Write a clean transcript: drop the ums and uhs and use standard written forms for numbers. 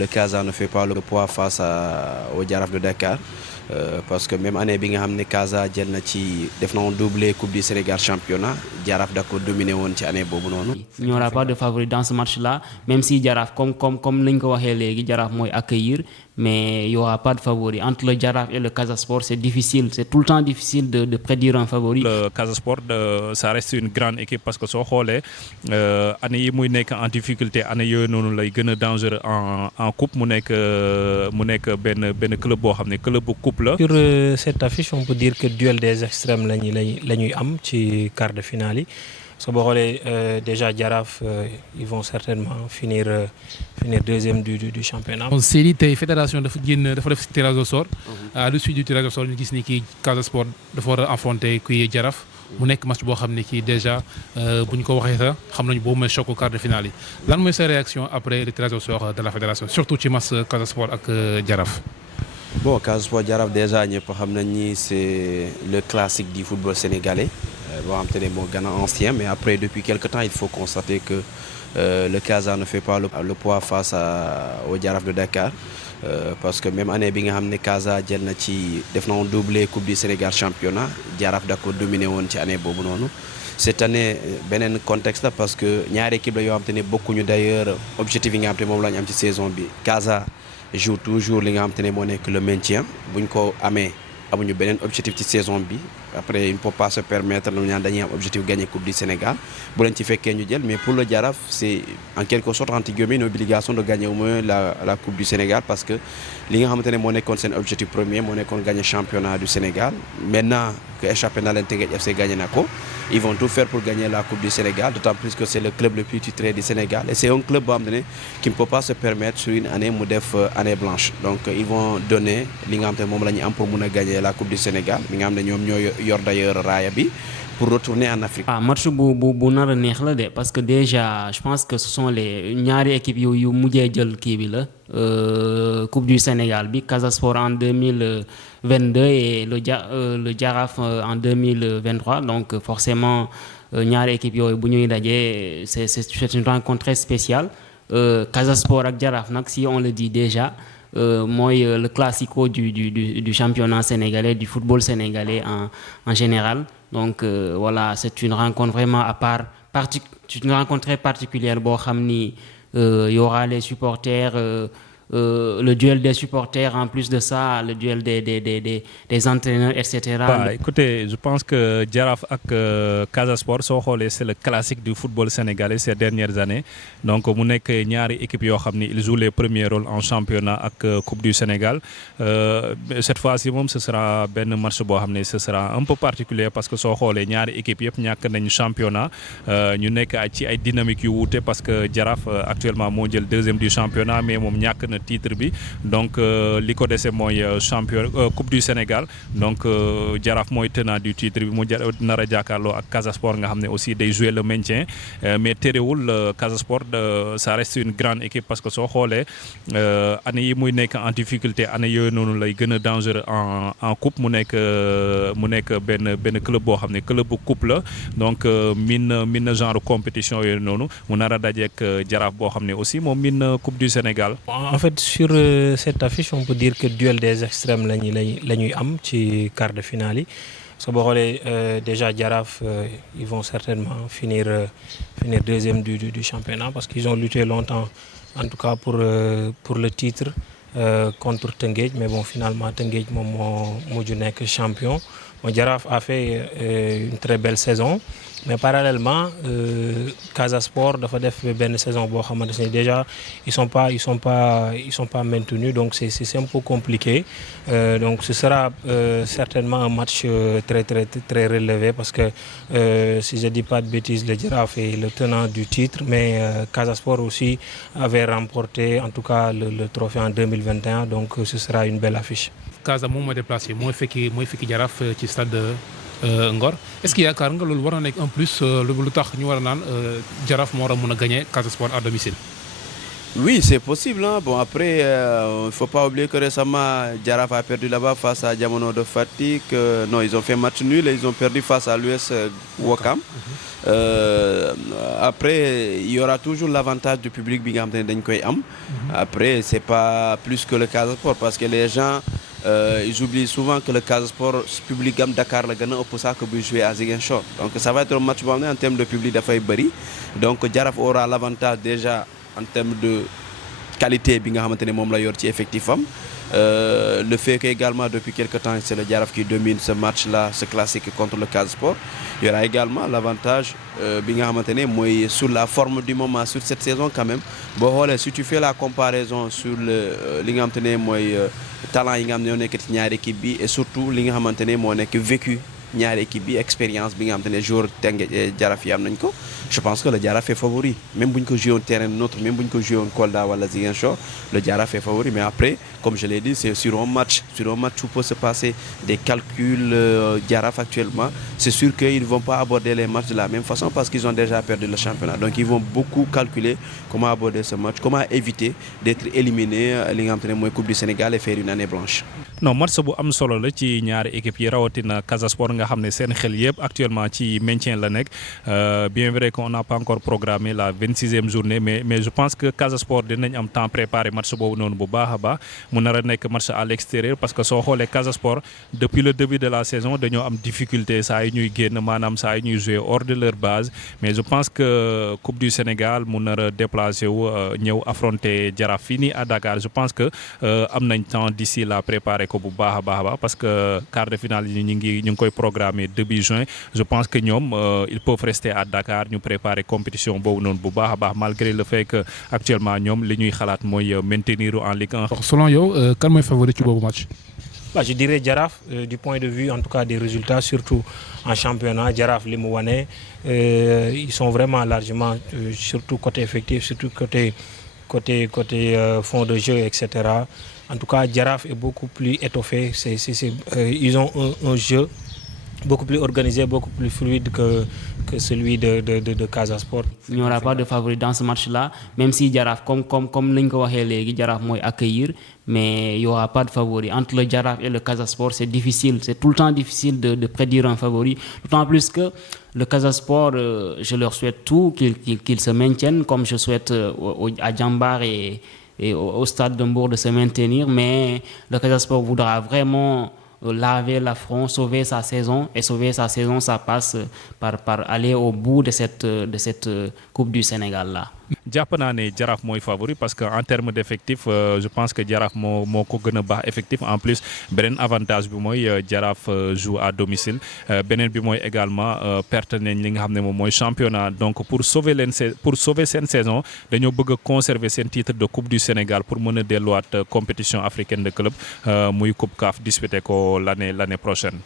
Le Casa ne fait pas le poids face au Jaraaf de Dakar parce que même année bi nga xam ne Casa jël na ci def na woon doublé Coupe du Sénégal championnat Jaraaf da ko dominé woon ci année boobu noonu. Il n'y aura pas de favori dans ce match-là, même si Jaraaf, comme nañ ko waxee léegi, Jaraaf mooy accueillir, mais il n'y aura pas de favori. Entre le Jaraaf et le Casa Sport, c'est difficile, c'est tout le temps difficile de prédire un favori. Le Casa Sport, ça reste une grande équipe parce que soo xoolee année yi muy nekk en difficulté année yooyu noonu lay gën a dangereux en coupe mu nekk benn club boo xam ne club bu coupe la. Sur cette affiche, on peut dire que duel des extrêmes la ñuy am ci quart de finale yi. soo boo xoolee déjà Jaraaf ils vont certainement finir deuxième du championnat. On s'est dit tey fédération dafa def tirage au sort. À l'issue du tirage au sort ñu gis ni kii Casa Sport dafa war a affronter kuy Jaraaf. mu nekk match boo xam ne kii déjà bu ñu ko waxee sax xam nañu boobu mooy choc au quart de finale yi lan mooy sa réaction après le tirage au sort de la fédération surtout ci match Casa Sport ak Jaraaf. Bon, Casa Sport Jaraaf déjà ñëpp xam nañ ni c'est le classique du football sénégalais boo xam te ne moo gën a ancien mais après depuis quelque temps il faut constater que le Casa ne fait pas le poids face au Jaraaf de Dakar parce que même année bi nga xam ne Casa jël na ci def na woon doublé Coupe du Sénégal championnat Jaraaf da ko dominé woon ci année boobu noonu. Cette année beneen contexte la parce que ñaari équipe la yoo xam te ne bokkuñu d'ailleurs objectif yi nga xam te moom la ñu am ci saison bi Casa joue toujours li nga xam te ne moo nekk le maintien buñ ko amee amuñu beneen objectif ci saison bi après il ne peut pas se permettre ñu naan dañuy am objectif gagner Coupe du Sénégal bu leen ci fekkee ñu jël mais pour le Jaraaf c'est en quelque sorte entre guillemets une obligation de gagner au moins la Coupe du Sénégal parce que li nga xamante ne moo nekkoon seen objectif premier moo nekkoon gagner championnat du Sénégal maintenant que échappé na leen Teungueth FC gagné na ko ils vont tout faire pour gagner la Coupe du Sénégal d'autant plus que c'est le club le plus titré du Sénégal et c'est un club boo xam ne qui ne peut pas se permettre sur une année mu def année blanche donc ils vont donner li nga xam te ne moom la ñu am pour mun a gagner la Coupe du Sénégal li nga xam ne ñoom ñoo yor d'ailleurs raaya bi pour retourner en Afrique. Match bu nar a neex la de parce que déjà je pense que ce sont les ñaari équipes yu mujjee jël kii bi la Coupe du Sénégal bi Casa Sport en 2022 et le Jaraaf en 2023 donc forcément ñaari équipes yooyu bu ñuy dajee c'est une rencontre très spéciale Casa Sport ak Jaraaf nag si on le dit déjà. Mooy le classico du championnat sénégalais du football sénégalais en général donc voilà c'est une rencontre vraiment à part c'est une rencontre très particulière boo xam ni y aura les supporters le duel des supporters en plus de ça le duel des entraîneurs etc. Écoutez je pense que Jaraaf ak Casa Sport soo xoolee c'est le classique du football sénégalais ces dernières années donc mu nekk ñaari équipes yoo xam ni ils jouent les premiers rôles en championnat ak Coupe du Sénégal cette fois-ci moom ce sera benn match boo xam ne ce sera un peu particulier parce que soo xoolee ñaari équipes yëpp ñàkk nañu championnat ñu nekk ci ay dynamiques yu wuute parce que Jaraaf actuellement moo jël deuxième du championnat mais moom ñàkk na titre bi donc li ko dese mooy champion Coupe du Sénégal donc Jaraaf mooy tenant du titre bi mu nar a jàkkaarloo ak Casa Sport nga xam ne aussi day jouer le maintien mais terewul Casa Sport ça reste une grande équipe parce que soo xoolee année yi muy nekk en difficulté année yooyu noonu lay gën a dangereux en coupe mu nekk benn club boo xam ne club bu coupe la donc min genre compétition yooyu noonu mu nar a dajeek Jaraaf boo xam ne aussi moom min Coupe du Sénégal. En fait sur cette affiche on peut dire que duel des extrêmes la ñuy am ci quart de finale yi soo boo xoolee déjà Jaraaf ils vont certainement finir deuxième du championnat parce qu'ils ont lutté longtemps en tout cas pour le titre contre Teungueth mais bon finalement Teungueth moom moo mujj nekk champion. Jaraaf a fait une très belle saison mais parallèlement Casa Sport dafa def benn saison boo xamante ne déjà ils sont pas maintenus donc c'est un peu compliqué donc ce sera certainement un match très relevé parce que si je dis pas de bêtises le Jaraaf est le tenant du titre mais Casa Sport aussi avait remporté en tout cas le trophée en 2021 donc ce sera une belle affiche. Casa moom mooy déplacé mooy fekki Jaraaf ci stade Ngor est-ce que yaakaar nga loolu war na nekk en plus lu tax ñu war a naan Jaraaf moo war a mën a gagner Casa Sport à domicile. Oui, c'est possible, hein. Bon, après, il ne faut pas oublier que récemment, Jaraaf a perdu là-bas face à Diamono de Fatick. Non, ils ont fait match nul et ils ont perdu face à l'US Ouakam. Après, il y aura toujours l'avantage du public bi nga xam te ne dañ koy am. Après, c'est pas plus que le Casa Sport parce que les gens ils oublient souvent que le Casa Sport public am Dakar la gën a ëpp ça que buy jouer à Ziguinchor. Donc ça va être un match boo xam ne en termes de public dafay bëri. Donc Jaraaf aura l'avantage déjà en termes de qualité bi nga xamante ne moom la yor ci effectif am. Le fait qu'également depuis quelques temps c'est le Jaraaf qui domine ce match-là, ce classique contre le Casa Sport. Il y aura également l'avantage bi nga xamante ne mooy sur la forme du moment sur cette saison quand même. Boo xoolee si tu fais la comparaison sur li nga xamante ne mooy talent yi nga xam ne ñoo nekk ci ñaari équipe bi et surtout li nga xamante ne moo nekk vécu ñaari équipe bi expérience bi nga xamante ne joueur Teungueth Jaraaf yi am nañ ko. Je pense que le Jaraaf est favori même bu ñu ko joué woon terrain neutre même bu ñu ko joué woon Kolda wala Ziguinchor le Jaraaf est favori mais après comme je l'ai dit c'est sur un match où peut se passer des calculs Jaraaf actuellement c'est sûr qu'ils ne vont pas aborder les matchs de la même façon parce qu'ils ont déjà perdu le championnat donc ils vont beaucoup calculer comment aborder ce match comment éviter d'être éliminé li nga xamante ne mooy Coupe du Sénégal et faire une année blanche. Non match bu am solo la ci ñaari équipe yi rawatina Casa Sport nga xam ne seen xel yëpp actuellement ci maintien la nekk bien vrai qu'on n'a pas encore programmé la 26e journée mais je pense que Casa Sport dinañ am temps préparé match boobu noonu bu baax a baax mu nar a nekk match à l'extérieur parce que soo xoolee Casa Sport depuis le début de la saison dañoo am difficulté saa yi ñuy génn maanaam saa yi ñuy jouer hors de leur base mais je pense que Coupe du Sénégal mu nar a déplacé wu ñëw affronter Jaraaf fii nii à Dakar je pense que am nañ temps d'ici là préparer ko bu baax a baax parce que quart de finale yi ñu ngi koy programmer début juin je pense que ñoom ils peuvent rester à Dakar ñu préparer compétition boobu noonu bu baax a baax malgré le fait que actuellement ñoom li ñuy xalaat mooy maintenir en Ligue 1. Selon yow kan mooy favori ci boobu match. Bah, je dirais Jaraaf du point de vue en tout cas des résultats surtout en championnat Jaraaf li mu wane ils sont vraiment largement surtout côté effectif surtout côté fond de jeu etc. En tout cas Jaraaf est beaucoup plus étoffé ils ont un jeu beaucoup plus organisé, beaucoup plus fluide que celui de Casa Sport. Il n'y aura pas de favori dans ce match-là, même si Jaraaf, comme nous l'avons dit, Jaraaf va accueillir, mais il n'y aura pas de favori. Entre le Jaraaf et le Casa Sport, c'est difficile, c'est tout le temps difficile de prédire un favori. D'autant plus que le Casa Sport, je leur souhaite tout, qu'ils se maintiennent, comme je souhaite à Djambar et au Stade de Mbour de se maintenir, mais le Casa Sport voudra vraiment laver l'affront, sauver sa saison et sauver sa saison ça passe par aller au bout de cette Coupe du Sénégal là. jàpp naa ne Jaraaf mooy favori parce que en termes d'effectif je pense que Jaraaf moo ko gën a baax effectif en plus beneen avantage bi mooy Jaraaf joue à domicile beneen bi mooy également perte nañ li nga xam ne moom mooy championnat donc pour sauver seen saison dañoo bëgg a conserver seen titre de Coupe du Sénégal pour mën a delluwaat compétition africaine de club muy Coupe CAF disputé ko l'année prochaine.